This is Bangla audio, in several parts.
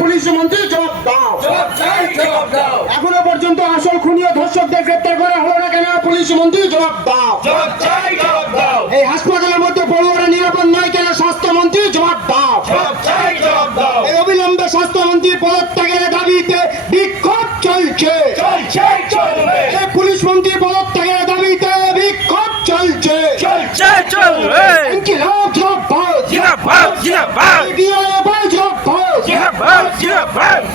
পুলিশ মন্ত্রী জবাব দাও। এখনো পর্যন্ত আসল খুনি ও ধর্ষকদের গ্রেপ্তার করা হলো না কেন? পুলিশ মন্ত্রী জবাব দাও। এই হাসপাতালের মধ্যে পড়ুয়ারা নিরাপদ নয় কেন? স্বাস্থ্যমন্ত্রী জবাব দাও। এই অবিলম্বে স্বাস্থ্যমন্ত্রী পদত্যাগের দাবিতে বিক্ষোভ চলছে। এই পুলিশ মন্ত্রী পদত্যাগের দাবিতে বিক্ষোভ চলছে। ইনকিলাব জিন্দাবাদ। ডিআইএফআই জিন্দাবাদ।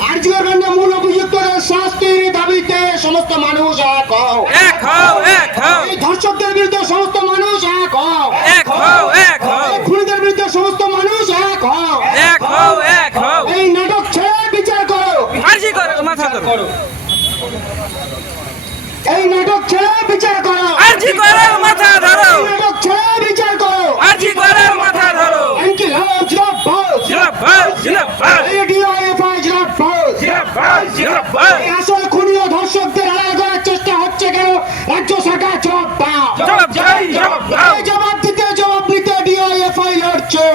আরজিকর কাণ্ডে মূল অভিযুক্তদের শাস্তির দাবিতে সমস্ত মানুষ এক হও। এই ধর্ষকদের বিরুদ্ধে সমস্ত মানুষ এক হও। এই খুনিদের বিরুদ্ধে সমস্ত মানুষ এক হও। এই নাটক ছেড়ে বিচার করো। এই নাটক ছেড়ে বিচার করো। নাটক ছেড়ে বিচার করো। ইনকিলাব জিন্দাবাদ। এই ডিআইএফআই জিন্দাবাদ। এই আসল খুনি ও ধর্ষকদের আড়াল করার চেষ্টা হচ্ছে কেন? রাজ্য সরকার জবাব দাও। এই জবাব নিতে ডিআইএফআই লড়ছে।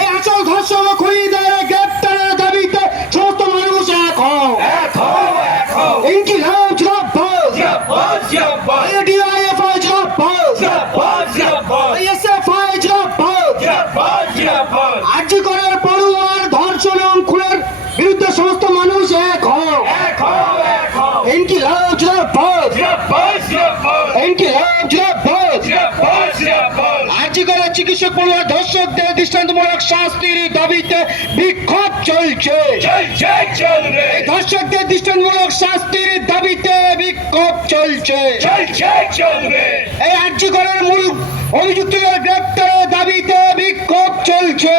এই আসল ধর্ষক ও খুনিদের গ্রেপ্তারের দাবিতে সমস্ত মানুষ এক হও। ইনকিলাব জিন্দাবাদ। এই ডিআইএফআই জিন্দাবাদ। এই এসএফআই জিন্দাবাদ। আরজিকরের পড়ুয়ার ধর্ষণ এবং খুনের বিরুদ্ধে সমস্ত মানুষ এক হও। ইনকিলাব জিন্দাবাদ। আরজিকরের চিকিৎসক পড়ুয়ার ধর্ষকদের দৃষ্টান্তমূলক শাস্তির দাবিতে বিক্ষোভ চলছে। এই ধর্ষকদের দৃষ্টান্তমূলক শাস্তির দাবিতে বিক্ষোভ চলছে। এই আরজিকরের মূল অভিযুক্তদের গ্রেপ্তারের দাবিতে বিক্ষোভ চলছে।